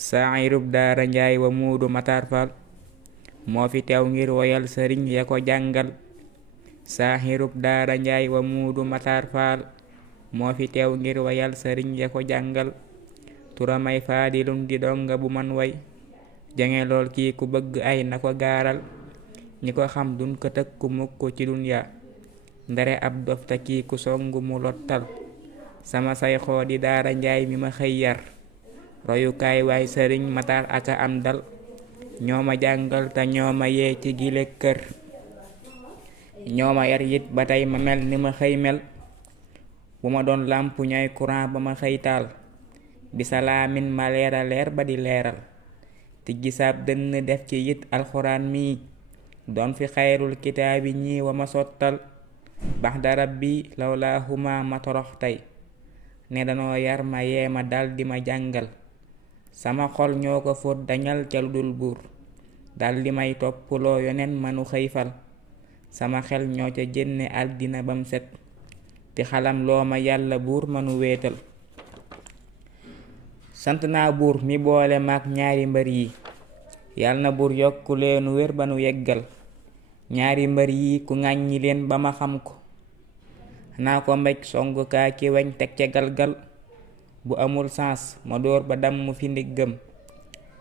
saayirub daara njaay wa muudu Matar Fall moo fi teew ngir woyal sëriñ ya ko jàngal. saayirub daara njaay wa muudu Matar Fall moo fi teew ngir woyal sëriñ ya ko jàngal. turamay faadilun di donga bu man way jange lool kii ku bëgg ay na ko gaaral. ñi ko xam dun ko tëkku mukk ci dunya ndare ab dofta kii ku songu mu lottal. sama sayxoo di daara njaay mi ma xëy yar royukaay waay sëriñ Matar aka am dal. ñoo ma jàngal te ñoo ma yee ci gile kër ñoo ma yar it ba tey ma mel ni ma xëy mel. bu ma doon làmp ñooy courant ba ma xëy taal bi salaamin ma leera leer ba di leeral. ti gisaab dënn def ci it alxuraan mii doon fi xayrul kitaabi ñii wa ma sottal. baxda rabbi lawlaahuma ma torox tey ne danoo yar ma yee ma dal di ma jàngal. sama xol ñoo ko fóot dañal ca lu dul buur dal di may toppuloo yoneen manu xëy fal. sama xel ñoo ca jénne aldina bam set ti xalam loo ma yàlla buur manu wéetal. sant naa buur mi boole maak ñaari mbër yi yàlla na buur yokku leenu wér ba nu yeggal. ñaari mbër yi ku ŋàññi leen ba ma xam ko naa ko mbéj songu kaa ki weñ teg ca galgal. bu amul sens ma dóor ba damm fi ndiggam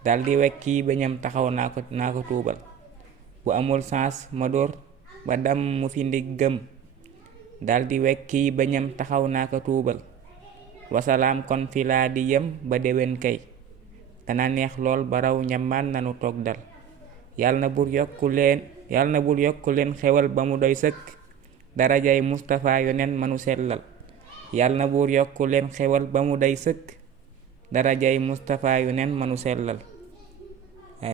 daldi wekki bañam taxaw naa ko tuubal. bu amul sens ma dóor ba damm fi ndiggam daldi wekki bañam taxaw naa ko tuubal. wasalaam kon fi laa di yem ba déwén kay dana neex lool ba raw ñambaan nanu toog dal. yàlla na bur yokku leen xewal ba mu doy sëkk darajay Mustafa yoneen manu sellal. yàlla na buur yokku leen xewal ba mu doy sëkk darajay Mustafa yoneen manu sellal.